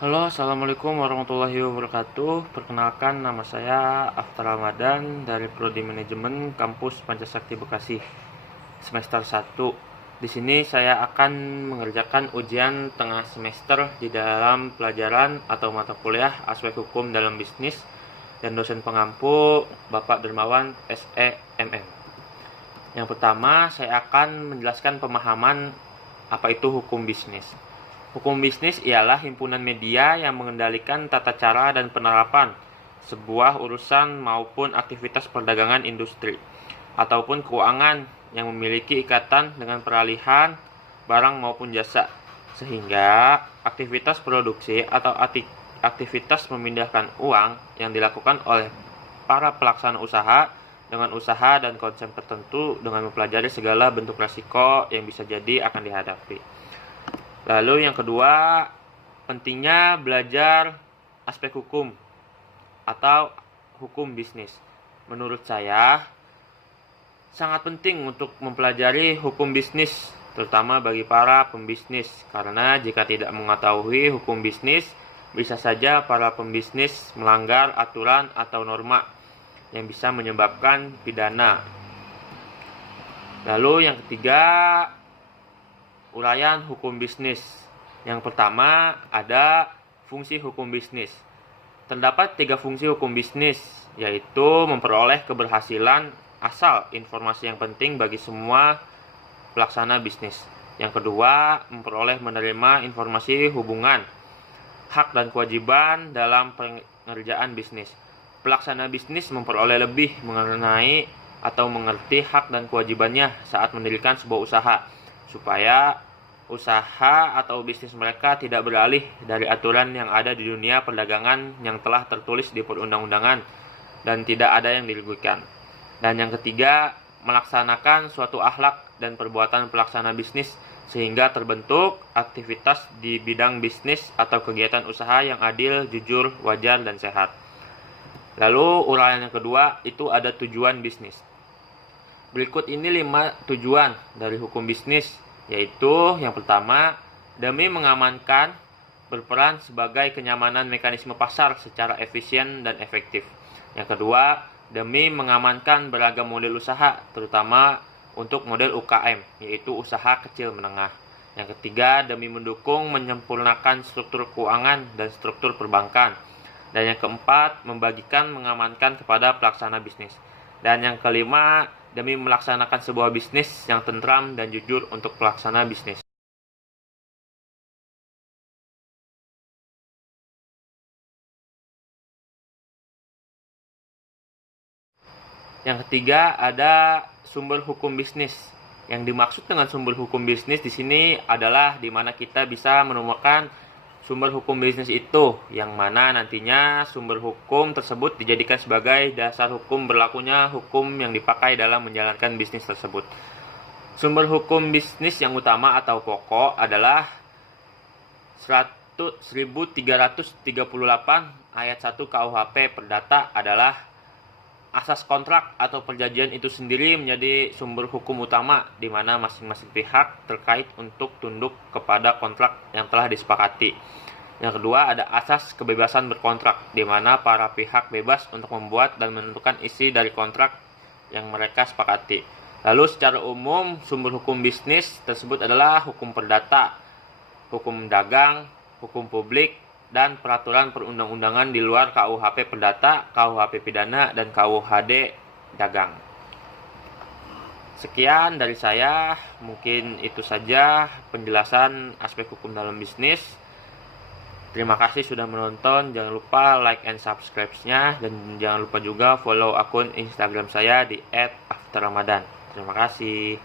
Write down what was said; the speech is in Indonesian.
Halo, Assalamualaikum warahmatullahi wabarakatuh. Perkenalkan, nama saya Aftar Ramadan dari Prodi Manajemen Kampus Pancasakti Bekasi, semester 1. Di sini saya akan mengerjakan ujian tengah semester di dalam pelajaran atau mata kuliah Aspek Hukum dalam Bisnis dan dosen pengampu Bapak Dermawan SEMM. Yang pertama, saya akan menjelaskan pemahaman apa itu hukum bisnis. Hukum bisnis ialah himpunan media yang mengendalikan tata cara dan penerapan sebuah urusan maupun aktivitas perdagangan industri ataupun keuangan yang memiliki ikatan dengan peralihan barang maupun jasa, sehingga aktivitas produksi atau aktivitas memindahkan uang yang dilakukan oleh para pelaksana usaha dengan usaha dan konsep tertentu dengan mempelajari segala bentuk risiko yang bisa jadi akan dihadapi. Lalu yang kedua, pentingnya belajar aspek hukum atau hukum bisnis. Menurut saya, sangat penting untuk mempelajari hukum bisnis, terutama bagi para pembisnis. Karena jika tidak mengetahui hukum bisnis, bisa saja para pembisnis melanggar aturan atau norma yang bisa menyebabkan pidana. Lalu yang ketiga, uraian hukum bisnis. Yang pertama, ada fungsi hukum bisnis. Terdapat 3 fungsi hukum bisnis, yaitu memperoleh keberhasilan asal informasi yang penting bagi semua pelaksana bisnis. Yang kedua, memperoleh menerima informasi hubungan, hak dan kewajiban dalam pengerjaan bisnis. Pelaksana bisnis memperoleh lebih mengenai atau mengerti hak dan kewajibannya saat mendirikan sebuah usaha, supaya usaha atau bisnis mereka tidak beralih dari aturan yang ada di dunia perdagangan yang telah tertulis di perundang-undangan dan tidak ada yang dirugikan. Dan yang ketiga, melaksanakan suatu akhlak dan perbuatan pelaksana bisnis sehingga terbentuk aktivitas di bidang bisnis atau kegiatan usaha yang adil, jujur, wajar, dan sehat. Lalu uraian yang kedua itu ada tujuan bisnis. Berikut ini 5 tujuan dari hukum bisnis, yaitu yang pertama, demi mengamankan berperan sebagai kenyamanan mekanisme pasar secara efisien dan efektif. Yang kedua, demi mengamankan beragam model usaha, terutama untuk model UKM, yaitu usaha kecil menengah. Yang ketiga, demi mendukung menyempurnakan struktur keuangan dan struktur perbankan. Dan yang keempat, mengamankan kepada pelaksana bisnis. Dan yang kelima, demi melaksanakan sebuah bisnis yang tentram dan jujur untuk pelaksana bisnis. Yang ketiga, ada sumber hukum bisnis. Yang dimaksud dengan sumber hukum bisnis di sini adalah di mana kita bisa menemukan sumber hukum bisnis itu, yang mana nantinya sumber hukum tersebut dijadikan sebagai dasar hukum berlakunya hukum yang dipakai dalam menjalankan bisnis tersebut. Sumber hukum bisnis yang utama atau pokok adalah 1338 ayat 1 KUHP Perdata adalah asas kontrak atau perjanjian itu sendiri menjadi sumber hukum utama di mana masing-masing pihak terkait untuk tunduk kepada kontrak yang telah disepakati. Yang kedua, ada asas kebebasan berkontrak di mana para pihak bebas untuk membuat dan menentukan isi dari kontrak yang mereka sepakati. Lalu secara umum sumber hukum bisnis tersebut adalah hukum perdata, hukum dagang, hukum publik, dan peraturan perundang-undangan di luar KUHP Perdata, KUHP Pidana, dan KUHD Dagang. Sekian dari saya, mungkin itu saja penjelasan aspek hukum dalam bisnis. Terima kasih sudah menonton, jangan lupa like and subscribe-nya, dan jangan lupa juga follow akun Instagram saya di @afterramadan. Terima kasih.